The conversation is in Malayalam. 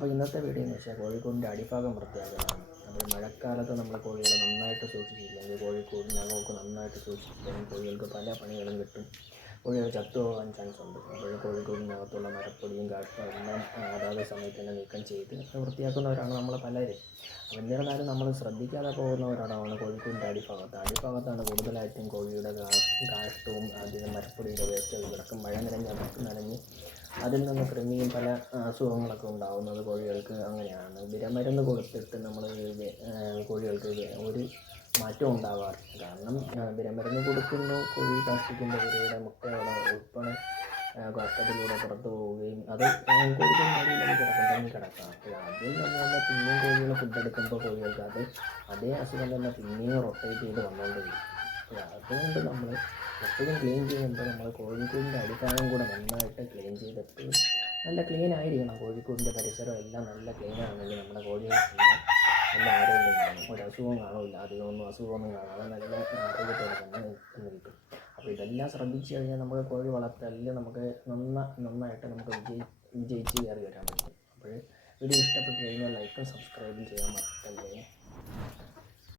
അപ്പോൾ ഇന്നത്തെ വീഡിയോ എന്ന് വെച്ചാൽ കോഴിക്കൂടിൻ്റെ അടിഭാഗം വൃത്തിയാക്കലാണ്. അപ്പോൾ മഴക്കാലത്ത് നമ്മൾ കോഴികളെ നന്നായിട്ട് സൂക്ഷിച്ചില്ലെങ്കിൽ കോഴിക്കൂടിനകമൊക്കെ നന്നായിട്ട് സൂക്ഷിച്ചില്ലെങ്കിൽ കോഴികൾക്ക് പല പണികളും കിട്ടും. കോഴികൾ ചത്തുപോകാൻ ചാൻസ് ഉണ്ട്. അപ്പോൾ കോഴിക്കൂടിനകത്തുള്ള മരപ്പൊടിയും കാട്ടും എല്ലാം അതാത് സമയത്ത് തന്നെ നീക്കം ചെയ്ത് വൃത്തിയാക്കുന്നവരാണ് നമ്മൾ പലരും. അപ്പോൾ എന്നിരുന്നാലും നമ്മൾ ശ്രദ്ധിക്കാതെ പോകുന്ന ഒരിടമാണ് കോഴിക്കൂടിൻ്റെ അടിഭാഗത്താണ് കൂടുതലായിട്ടും കോഴിയുടെ കാഷ്ടവും അതിന് മരപ്പൊടിയുടെ വേസ്റ്റൊക്കെ കിടക്കും. മഴ നനഞ്ഞ് അതിൽ നിന്ന് കൃമിയും പല അസുഖങ്ങളൊക്കെ ഉണ്ടാകുന്നത് കോഴികൾക്ക് അങ്ങനെയാണ്. വിരമരുന്ന് കൊടുത്തിട്ട് നമ്മൾ കോഴികൾക്ക് ഒരു മാറ്റവും ഉണ്ടാകാറില്ല. കാരണം വിരമരുന്ന് കൊടുക്കുന്നു, കോഴി കാഷ്ടിക്കുന്ന കോഴിയുടെ മുട്ടയോടെ ഉൾപ്പെടെ കാഷ്ടത്തിലൂടെ പുറത്തു പോവുകയും അത് കോഴികളുടെ അടിയിലൊക്കെ കിടക്കാം. അപ്പോൾ അതിൽ നിന്ന് തന്നെ പിന്നെയും കോഴികൾ ഫുഡെടുക്കുമ്പോൾ കോഴികൾക്ക് അതേ അസുഖം തന്നെ പിന്നെയും റൊട്ടേറ്റ് ചെയ്ത് വന്നുകൊണ്ടിരിക്കും. അതുകൊണ്ട് നമ്മൾ എപ്പോഴും ക്ലീൻ ചെയ്യുമ്പോൾ നമ്മൾ കോഴിക്കൂടിൻ്റെ അടിഭാഗം കൂടെ നന്നായിട്ട് ക്ലീൻ ചെയ്ത് എപ്പോഴും നല്ല ക്ലീൻ ആയിരിക്കണം. കോഴിക്കൂടിൻ്റെ പരിസരം എല്ലാം നല്ല ക്ലീൻ ആണെങ്കിൽ നമ്മുടെ കോഴികൾക്കെല്ലാം നല്ല ആരോഗ്യം കാണും, ഒരു അസുഖവും കാണില്ല, അസുഖമൊന്നും കാണാതെ നല്ല ആരോഗ്യത്തോടെ തന്നെ നിൽക്കും. അപ്പോൾ ഇതെല്ലാം ശ്രദ്ധിച്ചു കഴിഞ്ഞാൽ നമുക്ക് കോഴി വളർത്തലിൽ നമുക്ക് നന്നായിട്ട് നമുക്ക് വിജയിച്ച് കയറി വരാൻ പറ്റും. അപ്പോൾ വീഡിയോ ഇഷ്ടപ്പെട്ട് കഴിഞ്ഞാൽ ലൈക്കും സബ്സ്ക്രൈബും ചെയ്യാൻ മറക്കല്ലേ.